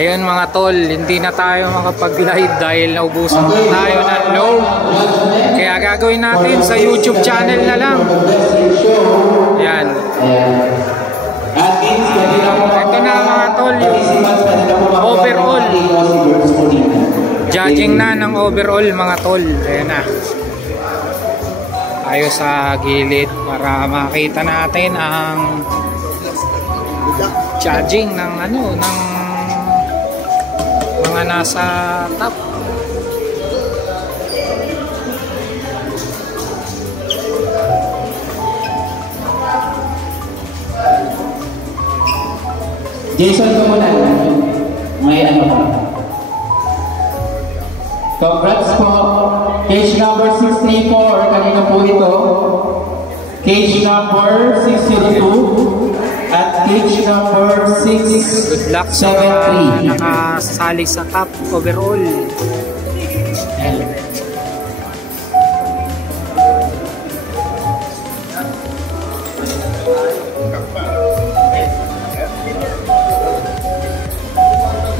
Ayun mga tol, hindi na tayo makapag-live dahil naubusan tayo ng load. Kaya gagawin natin sa YouTube channel na lang. Yan. Ito na mga tol, yung overall. Judging na ng overall mga tol. Ayan na. Tayo sa gilid para makita natin ang judging ng ano, ng mga nasa top. Jason, kumulan. May ano pa. Congrats po. Cage number 634. Kanina po ito. Cage number 602. At cage number 673. Good luck sa nakasali sa top overall.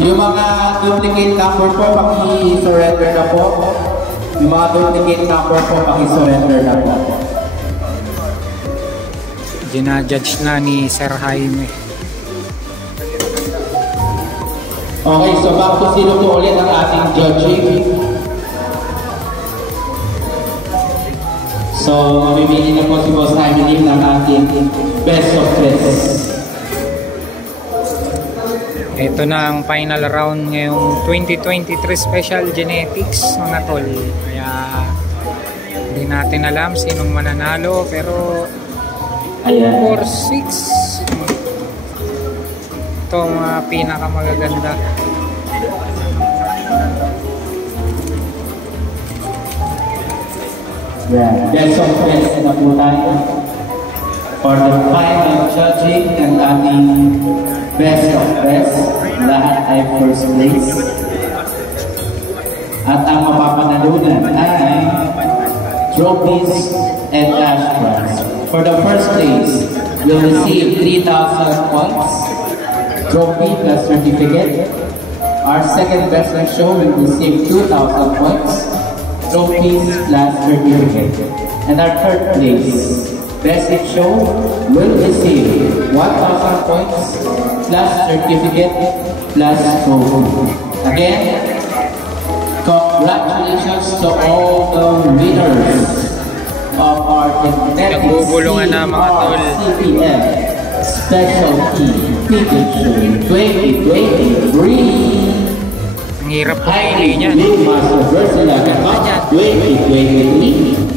Yung mga duplicate number po, paki-surrender na po. Yung mga duplicate number po, paki-surrender na po. Ginajudge na ni Sir Jaime. Okay, so back to zero po ulit ang ating judging. So, mamimili na po si Boss Jaime ng ating best of best. Ito na ang final round ngayong 2023 Special Genetics mga tol. Kaya hindi natin alam sinong mananalo, pero 2, 4, 6 ito ang mga pinakamagaganda. Best of best na po tayo for the final judging ng ating best of best. Lahat ay first place. At ang mapapanalunan ay trophies and cash prize. For the first place, you'll receive 3,000 points, trophy plus certificate. Our second best in show will receive 2,000 points, trophies plus certificate. And our third place, best in show, will receive 1,000 points plus certificate plus trophy. Again, congratulations to all the winners of our nagbubulungan na mga tol. CPF Specialty Pikachu 2023. Ang hirap pumili niyan. Master Versala Cup 2023.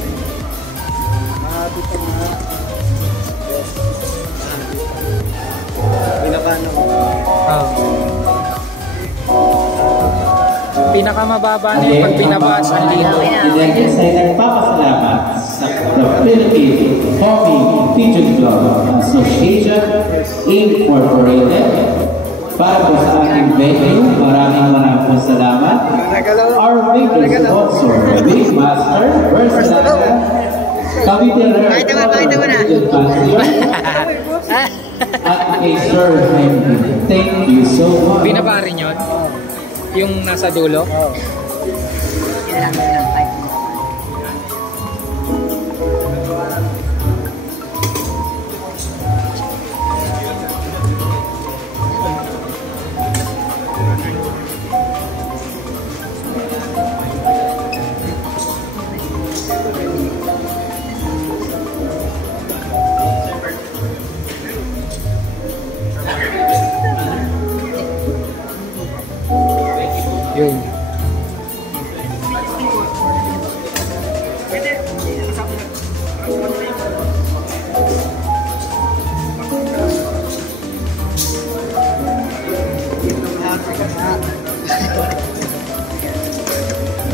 Pinakamababa na yung pag binabas ang libo. Ilagay sa nagpapasalamat sa The Philippine Hobby Pigeon Club Association Incorporated para po sa ating venue. Maraming salamat. Our major sponsor, Big Master Versala Cavite at kay Sir Henry. Thank you so much. Binaba rin yun? Yung nasa dulo? Yun.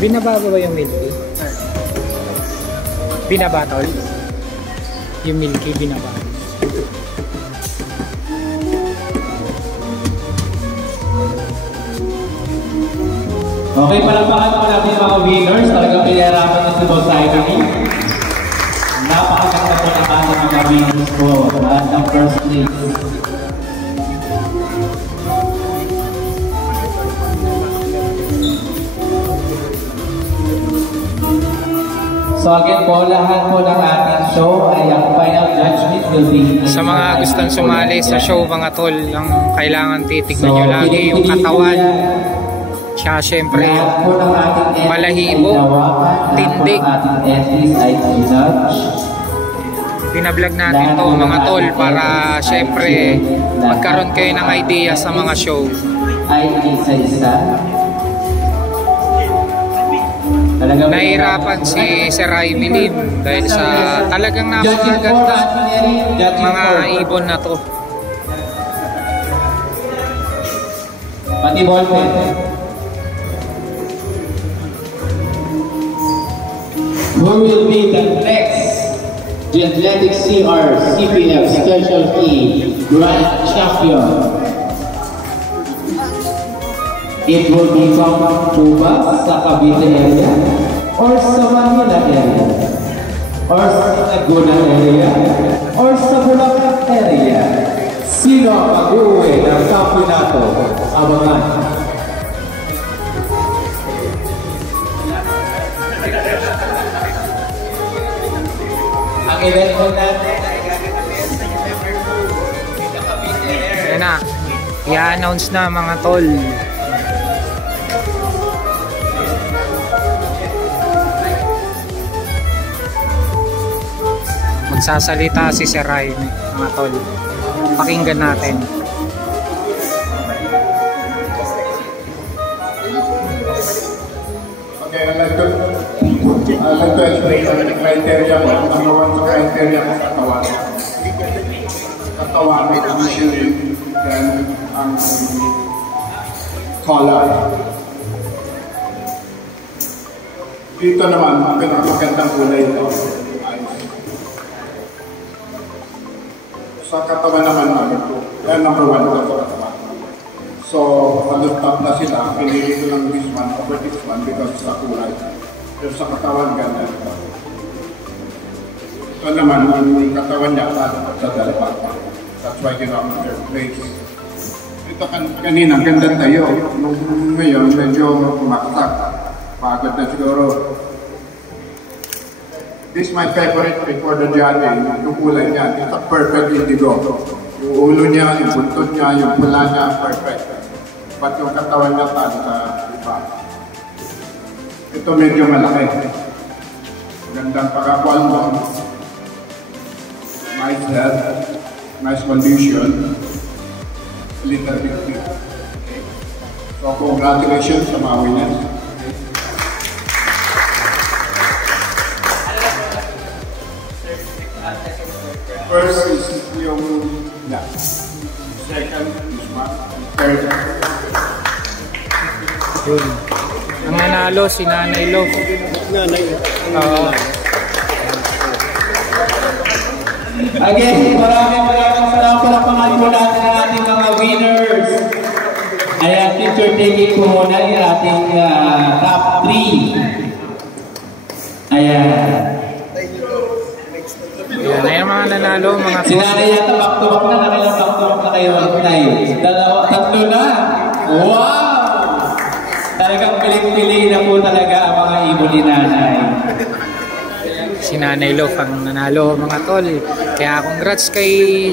Binaba ba yung Milky? Binaba tol? Yung Milky binaba. Okay, palakpakan po natin mga winners. Talagang pinahirapan na si Boss Jaime. Napakaganda po na mga winners po. Lahat ng first place. So again po, lahat po ng ating show ay ang final judgment will be... Sa mga gustong sumali sa show mga tol, ang kailangan titignan nyo lagi yung katawan. Siya syempre balahibo, tindig. Pinablog natin to mga tol para syempre magkaroon kayo ng idea sa mga show. Ay isa-isa. Nahihirapan si Sir Jaime Lim dahil sa talagang napakaganda mga ibon na to. Pati ballpen. Who will be the next The Athletic CR CPF Specialty Grand Champion? It will be from Cuba, sa Cavite area, or sa Manila area, or sa Laguna area, or sa Bulacan area. Sino ang mag-uwi ng kampiyonato? Abangan. Ang event po natin ay gagawin sa November 2 sa Cavite area. Ayan na, i-announce na mga tol. Magsasalita si Sir Jaime, mga tol. Pakinggan natin. Okay, I'd like to explain the criteria. Number one, the criteria is katawan. Katawan may condition, then ang color. Dito naman, ang magandang kulay ito. Sa katawan naman, yan number one ito sa katawan. So, on the top na sila, pinili ko lang this one over this one because sa kulay. Pero sa katawan, ganda ito. Ito naman, ang katawan niya, sa dalawa. That's why ginawa ko third place. Ito kanina, ganda tayo. Nung ngayon, medyo maksak. Pagod na siguro. This is my favorite before the judging. Yung kulay niya, it's a perfect indigo. Yung ulo niya, yung buntot niya, yung pula niya, perfect. But yung katawan niya, sa iba. Ito medyo malaki. Gandang pagkakual mo. Nice head. Nice condition. A little bit big. So congratulations sa mga winners. First is yung second is third. Ang nanalo si Nanay Love. Again, maraming salamat pala pangalan natin ang ating mga winners. Ayan, picture taking po muna yung ating top 3. Ayan. Ayan, ayan mga nanalo, mga Si Nanay yata back-to-back na, nakilang back-to-back na kayo. Tatlo na. Wow! Talagang piling-pili na po talaga ang mga ibon ni Nanay. Si Nanay Love ang nanalo mga tol. Kaya congrats kay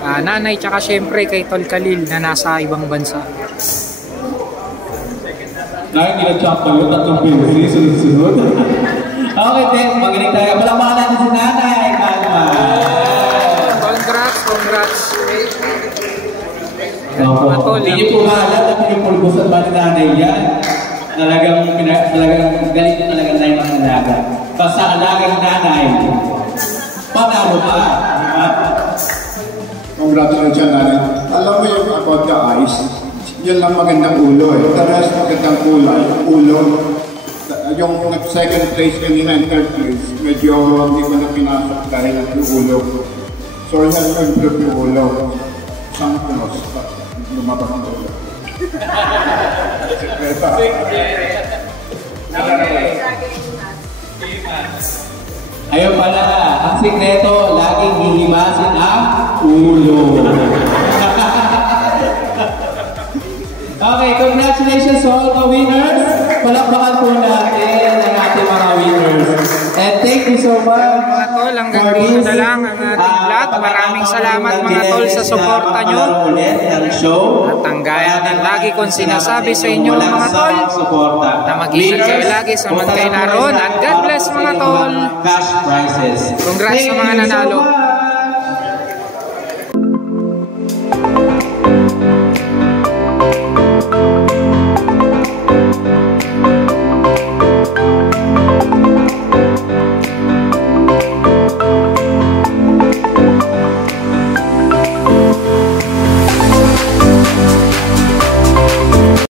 Nanay tsaka syempre kay Tol Khalil na nasa ibang bansa. Nanay, ginag-champ tayo, tatlong pinili, sunod-sunod. Okay, then, magaling tayo. Palamahan natin si Nanay. Kalma. Congrats. Mga tol, hindi po mahalat at pinipulbusan ba ni Nanay yan? Talagang galing ko talaga tayo mga alaga. Basta alagang Nanay, panalo pa. Congratulations, Nanay. Alam mo yung about the eyes, yan lang magandang ulo eh. The rest magandang kulay, ulo. Yung second place kanina and third place, medyo hindi ko na pinasok dahil yung ulo. So yan yung improve yung ulo. Isang punos, lumabas ang ulo. Sekreta. Ayun pala, ang sikreto, laging hihimasin ang ulo. Okay, congratulations to all the winners. Palakpakan po natin ang ating mga winners. And thank so much. Mga tol, hanggang dito na lang ang ating vlog. Maraming salamat mga tol sa suporta nyo. At ang gaya ng lagi kong sinasabi sa inyo mga tol, na mag-ingat kayo lagi sa Montay Naroon. At God bless mga tol. Cash prizes. Congrats sa mga nanalo.